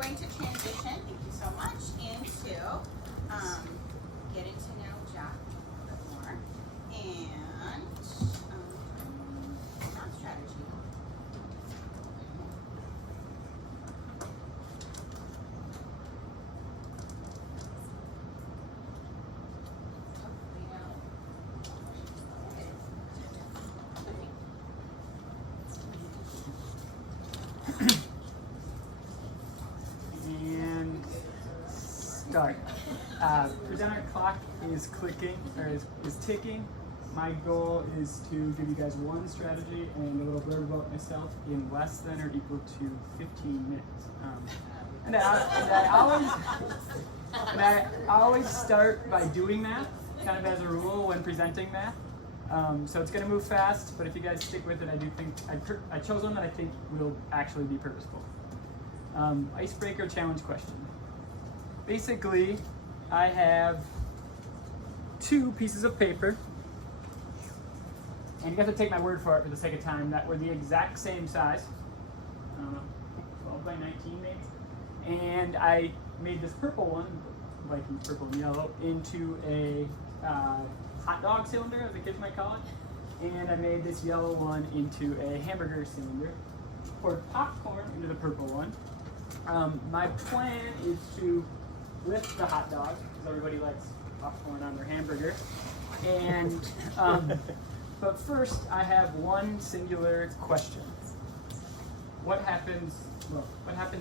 going to transition, thank you so much, into getting to know Jack a little bit more and math strategy. And start. Presenter clock is clicking, or is ticking. My goal is to give you guys one strategy and a little blurb about myself in less than or equal to 15 minutes. And I always start by doing math, kind of as a rule when presenting math. So it's going to move fast, but if you guys stick with it, I do think I chose one that I think will actually be purposeful. Icebreaker challenge question. Basically, I have two pieces of paper, and you have to take my word for it for the sake of time, that were the exact same size. I don't know, 12 by 19 maybe. And I made this purple one, like purple and yellow, into a hot dog cylinder, as the kids might call it. And I made this yellow one into a hamburger cylinder. Poured popcorn into the purple one. My plan is to lift the hot dog, because everybody likes popcorn on their hamburger. And, but first I have one singular question. What happens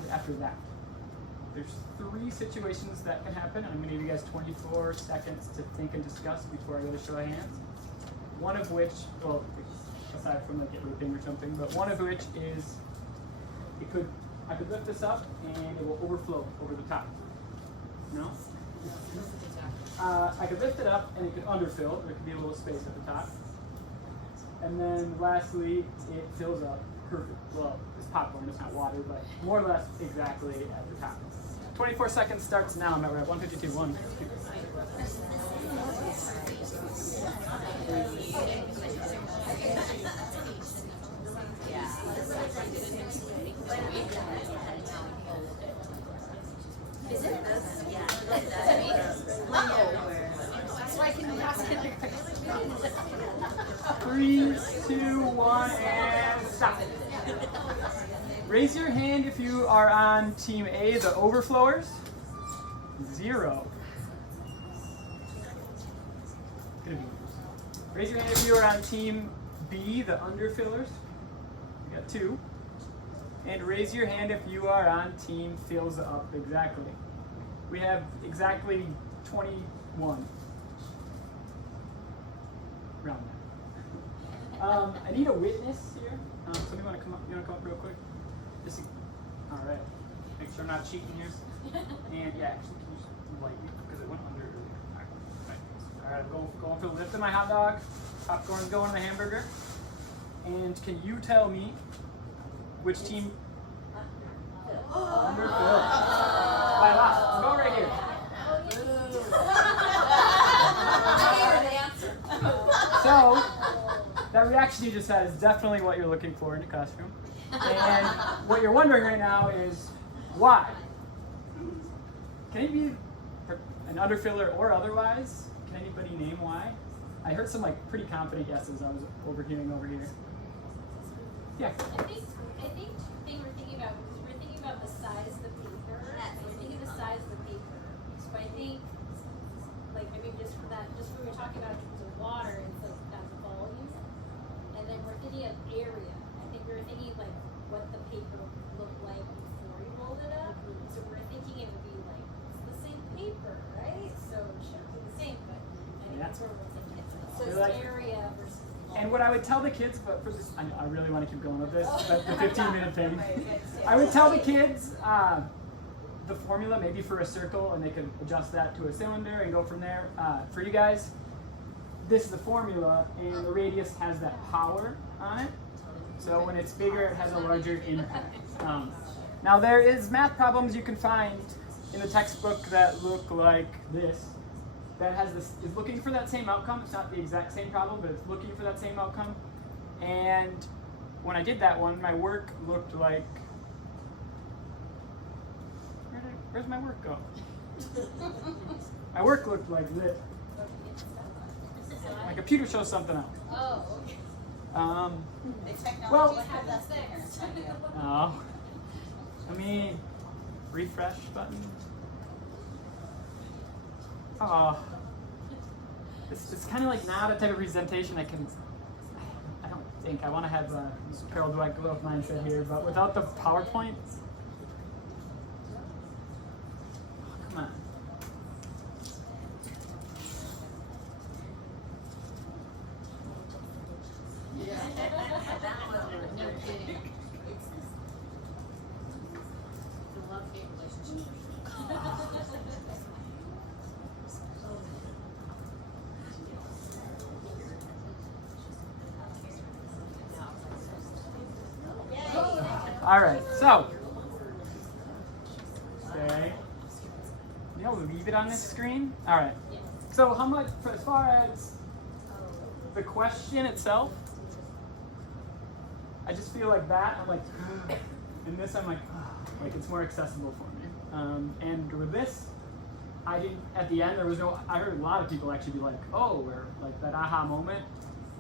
after that? There's three situations that can happen, and I'm going to give you guys 24 seconds to think and discuss before I go to show of hands. One of which, well, aside from like it ripping or something, but one of which is I could lift this up and it will overflow over the top. No? I could lift it up and it could underfill. There could be a little space at the top. And then lastly, it fills up perfect. Well, it's popcorn, it's not water, but more or less exactly at the top. 24 seconds starts now. I'm at 152. 1. Is it? Yeah. 3, 2, 1, and stop. Raise your hand if you are on Team A, the overflowers. 0. Raise your hand if you are on Team B, the underfillers. You got 2. And raise your hand if you are on Team Fills Up exactly. We have exactly 21. Round that. I need a witness here. Somebody want to come up? You want to come up real quick? All right. Make sure I'm not cheating here. And yeah, actually, can you just light me because it went under earlier. All right, I'm going for the lift of my hot dog. Popcorn's going in the hamburger. And can you tell me which team? Underfill. I lost. I'm going right here. So, that reaction you just had is definitely what you're looking for in a classroom. And what you're wondering right now is, why? Can it be an underfiller or otherwise? Can anybody name why? I heard some pretty confident guesses I was overhearing over here. Yeah. I think the thing we're thinking about, because we're thinking about the size of the paper. We're thinking of the size of the paper. So I think, maybe just from what we're talking about in terms of water, it's that volume. And then we're thinking of area. I think we're thinking what the paper looked like before you rolled it up. So we're thinking it would be it's the same paper, right? So it should be the same, but I think that's where we're thinking it's area versus volume. And what I would tell the kids, but for this, I really want to keep going with this, but the 15-minute thing. I would tell the kids the formula maybe for a circle, and they could adjust that to a cylinder and go from there. For you guys, this is the formula, and the radius has that power on it. So when it's bigger, it has a larger impact. Now there is math problems you can find in the textbook that look like this. That is looking for that same outcome. It's not the exact same problem, but it's looking for that same outcome. And when I did that one, my work looked like Where's my work go? My work looked like this. My computer shows something else. Oh, okay. The technology Well- has us ignorant, I do. Oh. Let me refresh button. Oh. It's kind of like not a type of presentation I don't think. I want to have Carol Dwight growth mindset here, but without the PowerPoint. Oh, come on. No kidding. The love-hate relationship. All right, so. Okay. You know, leave it on this screen. All right. So how much, as far as the question itself, I just feel like that. I'm like, and this I'm like it's more accessible for me. And with this, I didn't. At the end, there was no. I heard a lot of people actually be like, oh, or like that aha moment.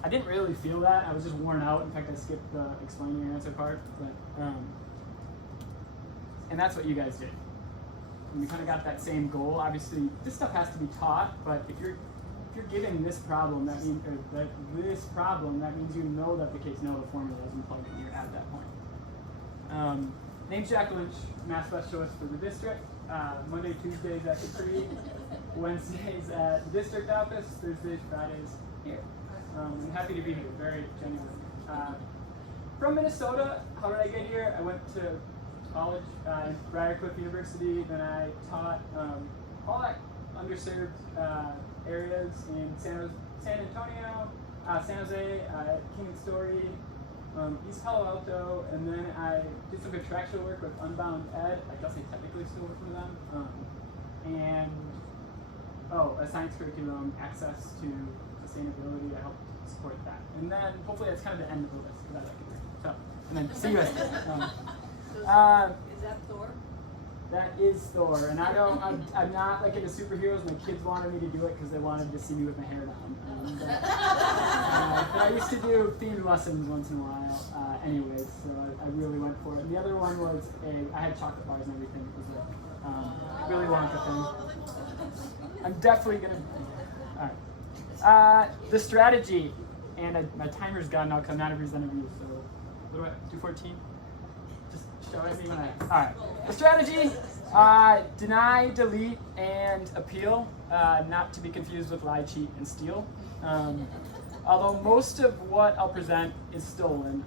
I didn't really feel that. I was just worn out. In fact, I skipped the explain your answer part. But and that's what you guys did. And we kind of got that same goal. Obviously, this stuff has to be taught. But if you're given this problem, that means you know that the case know the formula isn't plugged in. You're at that point. Name's Jack Lynch, Math Specialist for the district. Monday, Tuesdays at the tree, Wednesdays at the district office, Thursdays, Fridays here. I'm happy to be here, very genuine. From Minnesota, how did I get here? I went to college at Briarcliff University, then I taught all that underserved areas in San Antonio, San Jose, King and Story, East Palo Alto, and then I did some contractual work with Unbound Ed. I guess I technically still work for them. And a science curriculum, access to sustainability, I helped support that. And then hopefully that's kind of the end of the list because I like it. So, and then see you guys. Is that Thor? That is Thor, and I'm not like into superheroes. My kids wanted me to do it because they wanted to see me with my hair down. But I used to do themed lessons once in a while, anyways, so I really went for it. And the other one was I had chocolate bars and everything. It was a Willy Wonka thing. I'm definitely gonna. All right. The strategy, and my timer's gone now because I'm not a presenter. So what do I? 2:14. Just show it me when I. All right. The strategy: deny, delete, and appeal. Not to be confused with lie, cheat, and steal. Although most of what I'll present is stolen,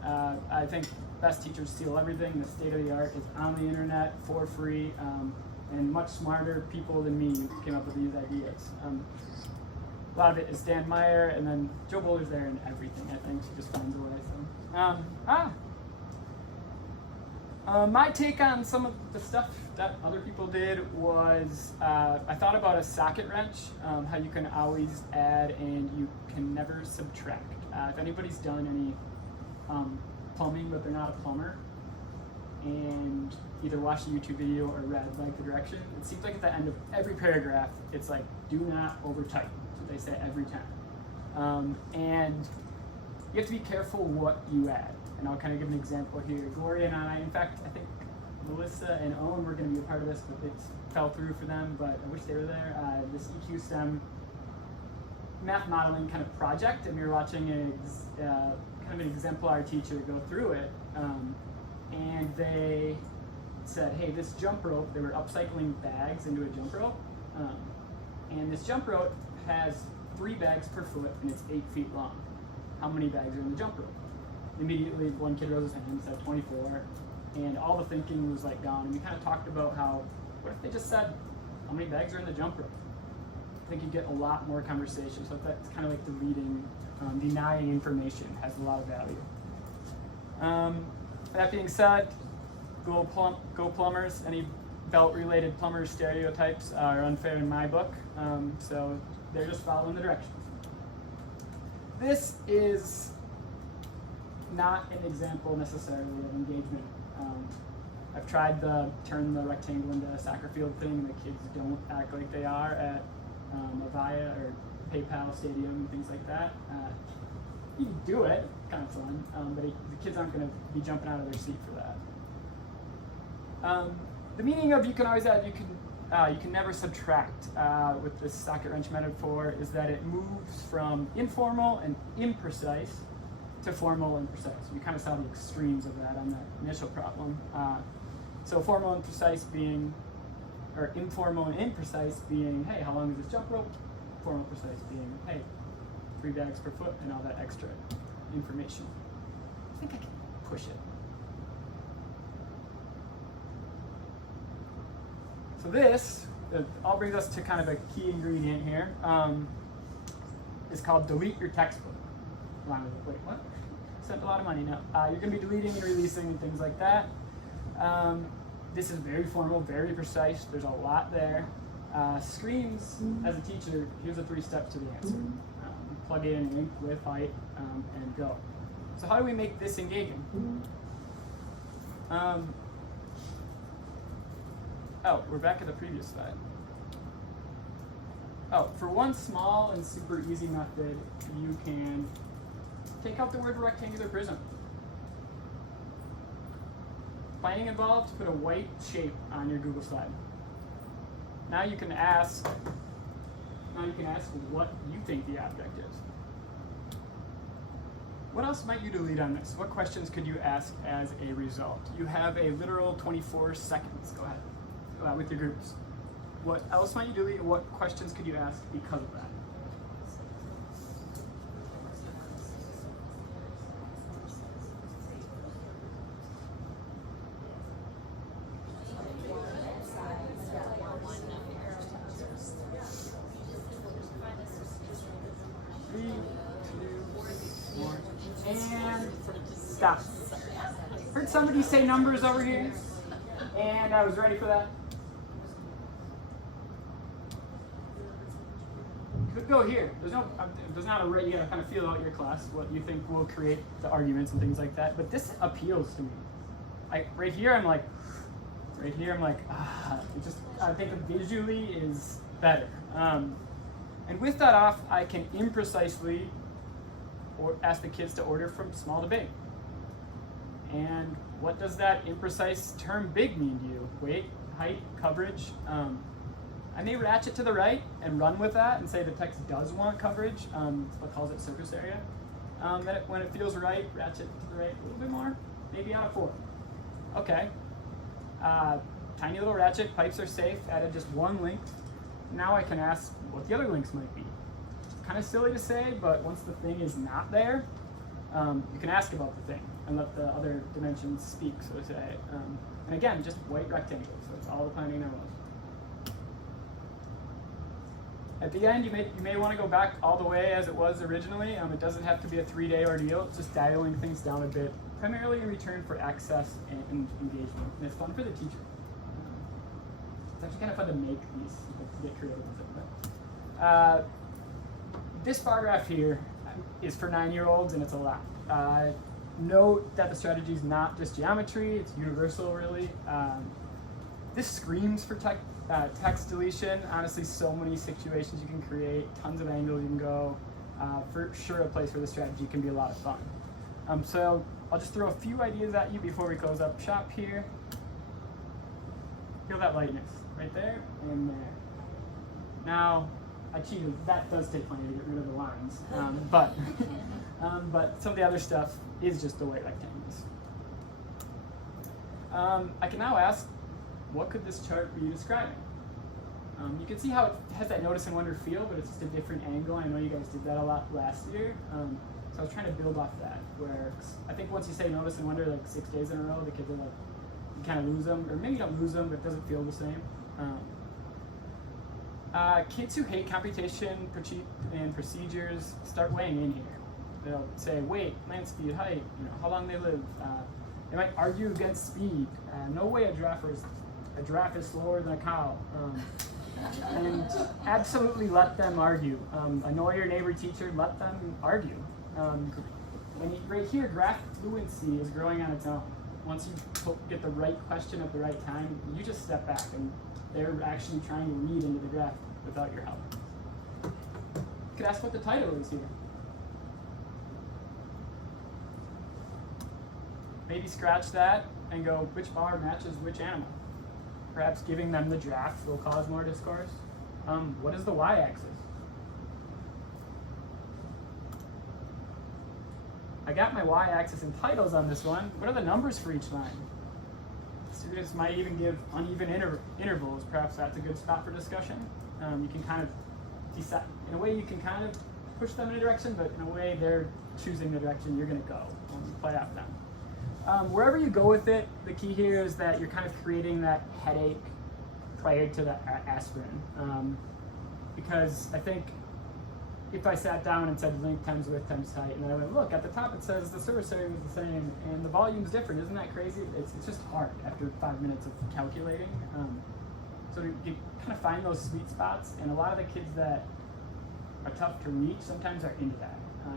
I think best teachers steal everything. The state of the art is on the internet for free, and much smarter people than me came up with these ideas. A lot of it is Dan Meyer, and then Joe Boulder's there in everything. I think she just finds a way. So, my take on some of the stuff that other people did was I thought about a socket wrench, how you can always add and you can never subtract. If anybody's done any plumbing but they're not a plumber and either watched a YouTube video or read like the direction, it seems like at the end of every paragraph it's like do not over type. That's what they say every time. And you have to be careful what you add. And I'll kind of give an example here. Gloria and I, in fact, I think Melissa and Owen were going to be a part of this, but it fell through for them, but I wish they were there. This EQ STEM math modeling kind of project, and we were watching kind of an exemplar teacher go through it, and they said, hey, this jump rope, they were upcycling bags into a jump rope, and this jump rope has 3 bags per foot, and it's 8 feet long. How many bags are in the jump rope? Immediately, one kid rose his hand and said 24, and all the thinking was like gone. And we kind of talked about how, what if they just said, how many bags are in the jump rope? I think you get a lot more conversation. So that's kind of like the leading, denying information has a lot of value. That being said, go plumbers. Any belt-related plumber stereotypes are unfair in my book. So they're just following the directions. This is not an example necessarily of engagement. I've tried the turn the rectangle into a soccer field thing, and the kids don't act like they are at Avaya or PayPal Stadium and things like that. You can do it, kind of fun, but the kids aren't going to be jumping out of their seat for that. The meaning of you can always add, you can never subtract with this socket wrench metaphor is that it moves from informal and imprecise to formal and precise. We kind of saw the extremes of that on that initial problem. So formal and precise being, or informal and imprecise being, hey, how long is this jump rope? Formal precise being, hey, 3 bags per foot and all that extra information. I think I can push it. So this all brings us to kind of a key ingredient here. It's called delete your textbook. Wait, what? Spent a lot of money now. You're going to be deleting and releasing and things like that. This is very formal, very precise. There's a lot there. Screams, as a teacher, here's the 3 steps to the answer. Plug in, link, with, height, and go. So how do we make this engaging? Oh, we're back at the previous slide. Oh, for one small and super easy method, you can take out the word rectangular prism. Planning involved, put a white shape on your Google slide. Now you can ask what you think the object is. What else might you delete on this? What questions could you ask as a result? You have a literal 24 seconds. Go ahead. With your groups. What else might you delete? What questions could you ask because of that? And stop. Heard somebody say numbers over here, and I was ready for that. Could go here. There's not a rate. You gotta kind of feel out your class what you think will create the arguments and things like that. But this appeals to me. Right here, I'm like, I think visually is better. And with that off, I can imprecisely ask the kids to order from small to big. And what does that imprecise term big mean to you? Weight, height, coverage. I may ratchet to the right and run with that and say the text does want coverage. What calls it surface area. When it feels right, ratchet to the right a little bit more, maybe out of 4. Okay. Tiny little ratchet, pipes are safe, added just 1 link. Now I can ask what the other links might be. Kind of silly to say, but once the thing is not there, you can ask about the thing and let the other dimensions speak, so to say. And again, just white rectangles, so that's all the planning there was. At the end, you may want to go back all the way as it was originally. It doesn't have to be a 3-day ordeal. It's just dialing things down a bit, primarily in return for access and engagement. And it's fun for the teacher. It's actually kind of fun to make these, to get creative with it. But, this bar graph here is for 9-year-olds, and it's a lot. Note that the strategy is not just geometry, it's universal, really. This screams for text deletion. Honestly, so many situations you can create, tons of angles you can go. For sure, a place where the strategy can be a lot of fun. So I'll just throw a few ideas at you before we close up shop here. Feel that lightness right there and there. Now, I cheated. That does take plenty to get rid of the lines, but some of the other stuff is just the white rectangles. I can now ask, what could this chart be describing? You can see how it has that notice and wonder feel, but it's just a different angle. I know you guys did that a lot last year, so I was trying to build off that. Where I think once you say notice and wonder like 6 days in a row, the kids are like, you kind of lose them, or maybe you don't lose them, but it doesn't feel the same. Kids who hate computation and procedures start weighing in here. They'll say weight, land speed, height, how long they live. They might argue against speed. No way a giraffe is slower than a cow. And absolutely let them argue. Annoy your neighbor teacher, let them argue. Right here, graph fluency is growing on its own. once you get the right question at the right time, you just step back and they're actually trying to read into the graph without your help. You could ask what the title is here. Maybe scratch that and go, which bar matches which animal? Perhaps giving them the draft will cause more discourse. What is the y-axis? I got my y-axis in titles on this one. What are the numbers for each line? Students might even give uneven intervals. Perhaps that's a good spot for discussion. You can kind of decide, in a way you can kind of push them in a direction, but in a way they're choosing the direction you're going to go when you play out them. Wherever you go with it, the key here is that you're kind of creating that headache prior to the aspirin. Because I think if I sat down and said length times width times height, and I went, look, at the top it says the surface area is the same, and the volume's different, isn't that crazy? It's just hard after 5 minutes of calculating. So you kind of find those sweet spots, and a lot of the kids that are tough to reach sometimes are into that,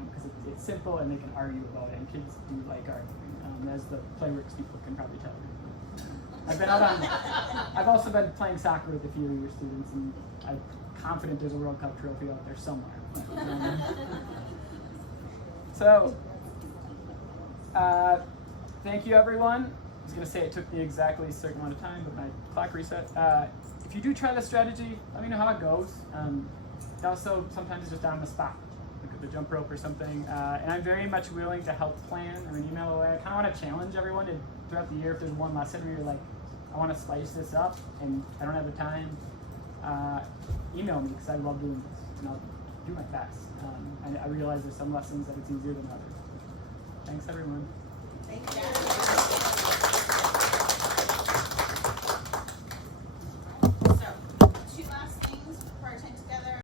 because it's simple and they can argue about it, and kids do like arguing, as the Playworks people can probably tell you. I've also been playing soccer with a few of your students, and I'm confident there's a World Cup trophy out there somewhere. So, thank you everyone. I was going to say it took me exactly a certain amount of time, but my clock reset. If you do try this strategy, let me know how it goes. Also, sometimes it's just on the spot, like with the jump rope or something. And I'm very much willing to help plan. I mean, email away. I kind of want to challenge everyone to, throughout the year, if there's one lesson where you're like, I want to spice this up and I don't have the time, email me because I love doing this and I'll do my best. I realize there's some lessons that it's easier than others. Thanks everyone. Thank you.